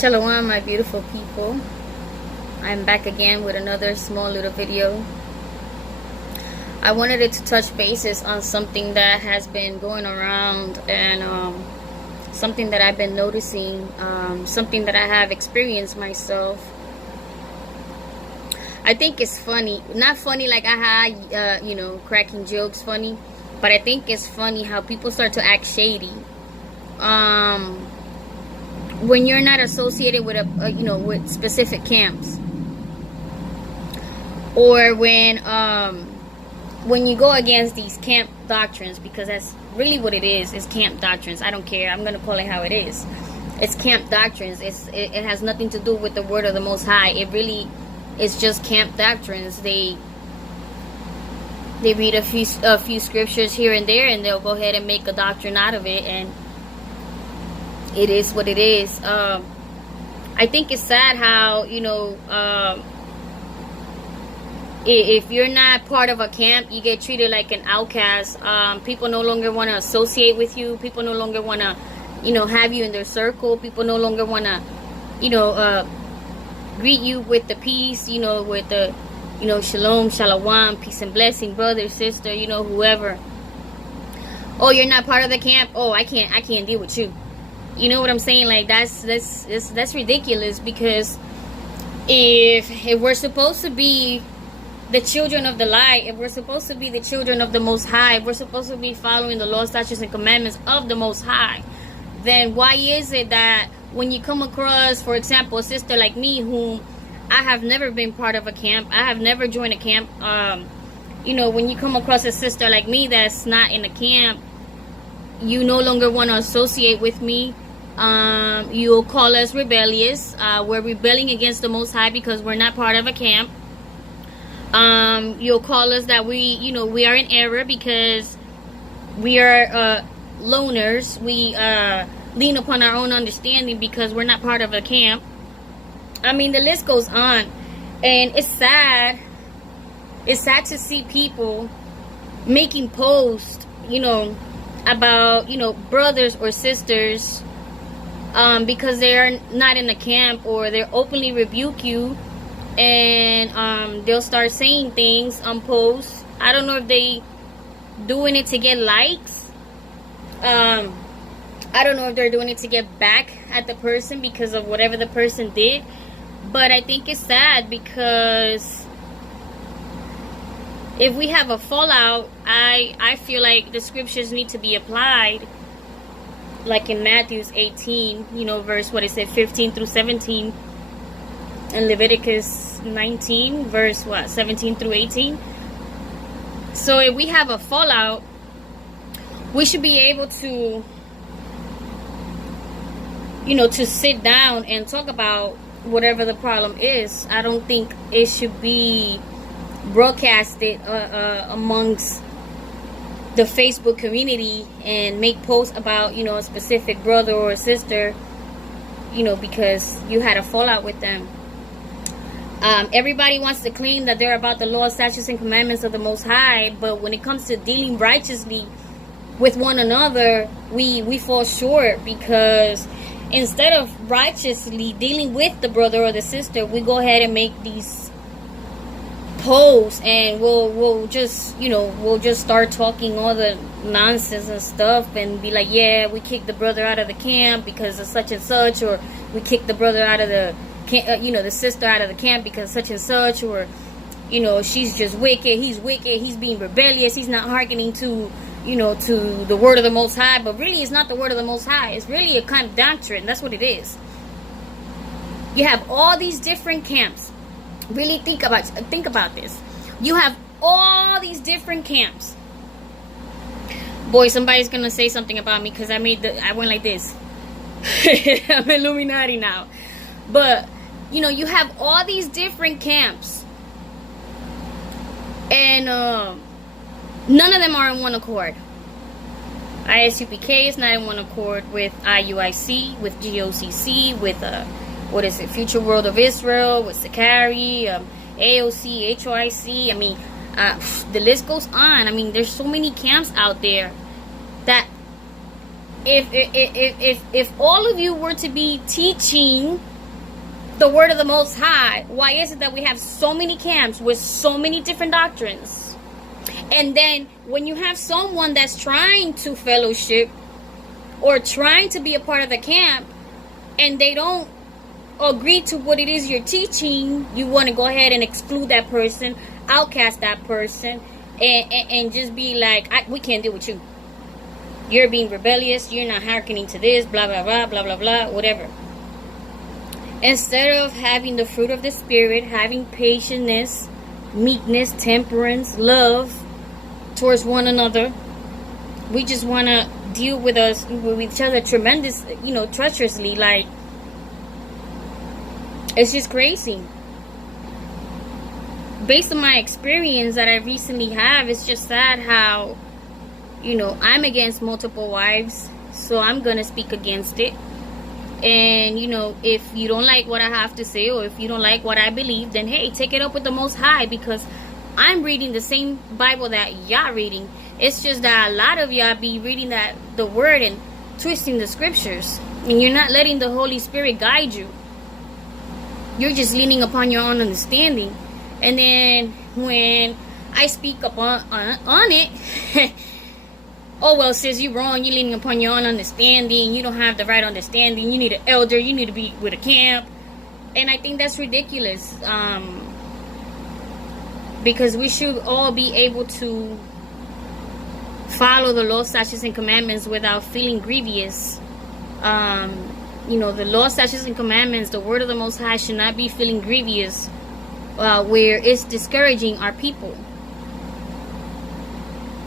Shalom, my beautiful people. I'm back again with another small little video. I wanted it to touch bases on something that has been going around and something that I've been noticing, something that I have experienced myself. I think it's funny, not funny like cracking jokes funny, but I think it's funny how people start to act shady when you're not associated with with specific camps, or when you go against these camp doctrines, because that's really what it is camp doctrines. I don't care, I'm gonna call it how it is. It's camp doctrines. It has nothing to do with the word of the Most High. It's just camp doctrines. They read a few scriptures here and there, and they'll go ahead and make a doctrine out of it, and it is what it is. I think it's sad how, if you're not part of a camp, you get treated like an outcast. People no longer want to associate with you. People no longer want to, have you in their circle. People no longer want to, greet you with the peace, with the, shalom, shalom, peace and blessing, brother, sister, whoever. Oh, you're not part of the camp. Oh, I can't deal with you. You know what I'm saying? Like, that's ridiculous, because if we're supposed to be the children of the light, if we're supposed to be the children of the Most High, if we're supposed to be following the laws, statutes, and commandments of the Most High, then why is it that when you come across, for example, a sister like me, whom I have never been part of a camp, I have never joined a camp, when you come across a sister like me that's not in a camp, you no longer want to associate with me. You'll call us rebellious. We're rebelling against the Most High because we're not part of a camp. You'll call us that we are in error because we are loners. We lean upon our own understanding because we're not part of a camp. I mean, the list goes on, and it's sad. It's sad to see people making posts, about brothers or sisters, because they are not in the camp, or they openly rebuke you, and they'll start saying things on posts. I don't know if they doing it to get likes. I don't know if they're doing it to get back at the person because of whatever the person did, but I think it's sad, because if we have a fallout, I feel like the scriptures need to be applied, like in Matthew 18, verse, 15 through 17, and Leviticus 19, verse 17 through 18. So if we have a fallout, we should be able to, to sit down and talk about whatever the problem is. I don't think it should be broadcasted amongst the Facebook community and make posts about a specific brother or sister, because you had a fallout with them. Everybody wants to claim that they're about the law, statutes, and commandments of the Most High, but when it comes to dealing righteously with one another, we fall short, because instead of righteously dealing with the brother or the sister, we go ahead and make these posts, and we'll just start talking all the nonsense and stuff, and be like, yeah, we kicked the brother out of the camp because of such and such, or we kicked the brother out of the camp, the sister out of the camp because such and such, or she's just wicked, he's being rebellious, he's not hearkening to to the word of the Most High. But really, it's not the word of the Most High. It's really a kind of doctrine. That's what it is. You have all these different camps. Really think about this. You have all these different camps. Boy, somebody's gonna say something about me because I went like this. I'm Illuminati now. But you have all these different camps, and none of them are in one accord. ISUPK is not in one accord with IUIC, with GOCC, with Future World of Israel, with Sakari, AOC, HOIC. I mean, the list goes on. I mean, there's so many camps out there that if all of you were to be teaching the word of the Most High? Why is it that we have so many camps with so many different doctrines? And then when you have someone that's trying to fellowship or trying to be a part of the camp and they don't agree to what it is you're teaching, you want to go ahead and exclude that person, outcast that person, and just be like, we can't deal with you. You're being rebellious. You're not hearkening to this, blah, blah, blah, blah, blah, blah, whatever. Instead of having the fruit of the Spirit, having patience, meekness, temperance, love towards one another, we just want to deal with each other treacherously. Like, it's just crazy. Based on my experience that I recently have, it's just sad how, I'm against multiple wives, so I'm gonna speak against it. And if you don't like what I have to say, or if you don't like what I believe, then hey, take it up with the Most High, because I'm reading the same Bible that y'all reading. It's just that a lot of y'all be reading the word and twisting the scriptures, and you're not letting the Holy Spirit guide you. You're just leaning upon your own understanding. And then when I speak upon it, oh, well, sis, you're wrong. You're leaning upon your own understanding. You don't have the right understanding. You need an elder. You need to be with a camp. And I think that's ridiculous. Because we should all be able to follow the law, statutes, and commandments without feeling grievous. The law, statutes, and commandments, the word of the Most High, should not be feeling grievous where it's discouraging our people.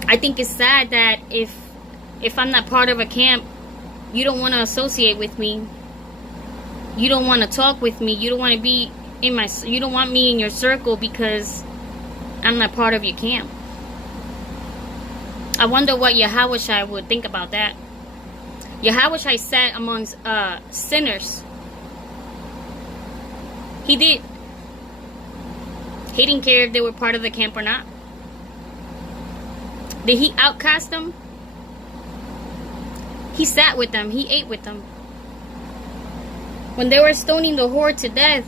I think it's sad that if I'm not part of a camp, you don't want to associate with me. You don't want to talk with me. You don't want to be you don't want me in your circle because I'm not part of your camp. I wonder what Yahushua would think about that. Yahushua sat amongst sinners. He did. He didn't care if they were part of the camp or not. Did he outcast them? He sat with them. He ate with them. When they were stoning the whore to death,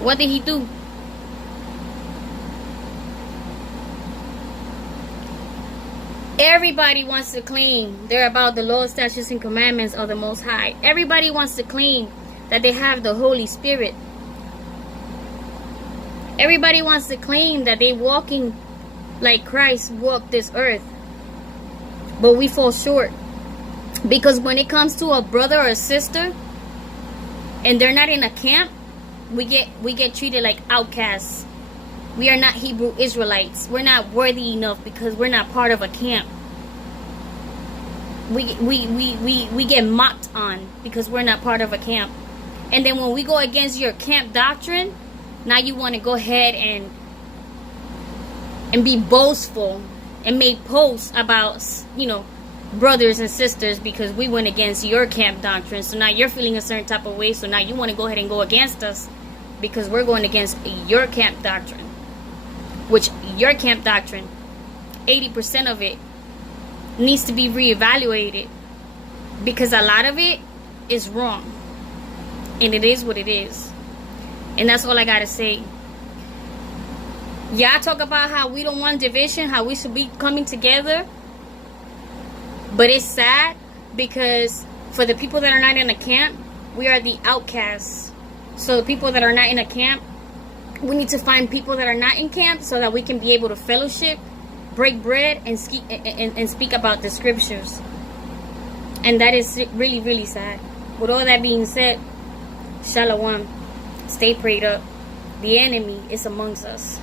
what did he do? Everybody wants to claim they're about the law, statutes, and commandments of the Most High. Everybody wants to claim that they have the Holy Spirit. Everybody wants to claim that they're walking like Christ walked this earth. But we fall short. Because when it comes to a brother or a sister, and they're not in a camp, we get treated like outcasts. We are not Hebrew Israelites. We're not worthy enough because we're not part of a camp. We get mocked on because we're not part of a camp. And then when we go against your camp doctrine, now you want to go ahead and be boastful and make posts about, brothers and sisters because we went against your camp doctrine. So now you're feeling a certain type of way. So now you want to go ahead and go against us because we're going against your camp doctrine. Which your camp doctrine, 80% of it needs to be reevaluated because a lot of it is wrong. And it is what it is. And that's all I gotta say. Y'all talk about how we don't want division, how we should be coming together. But it's sad because for the people that are not in a camp, we are the outcasts. So the people that are not in a camp, we need to find people that are not in camp so that we can be able to fellowship, break bread, and speak about the scriptures. And that is really, really sad. With all that being said, Shalom. Stay prayed up. The enemy is amongst us.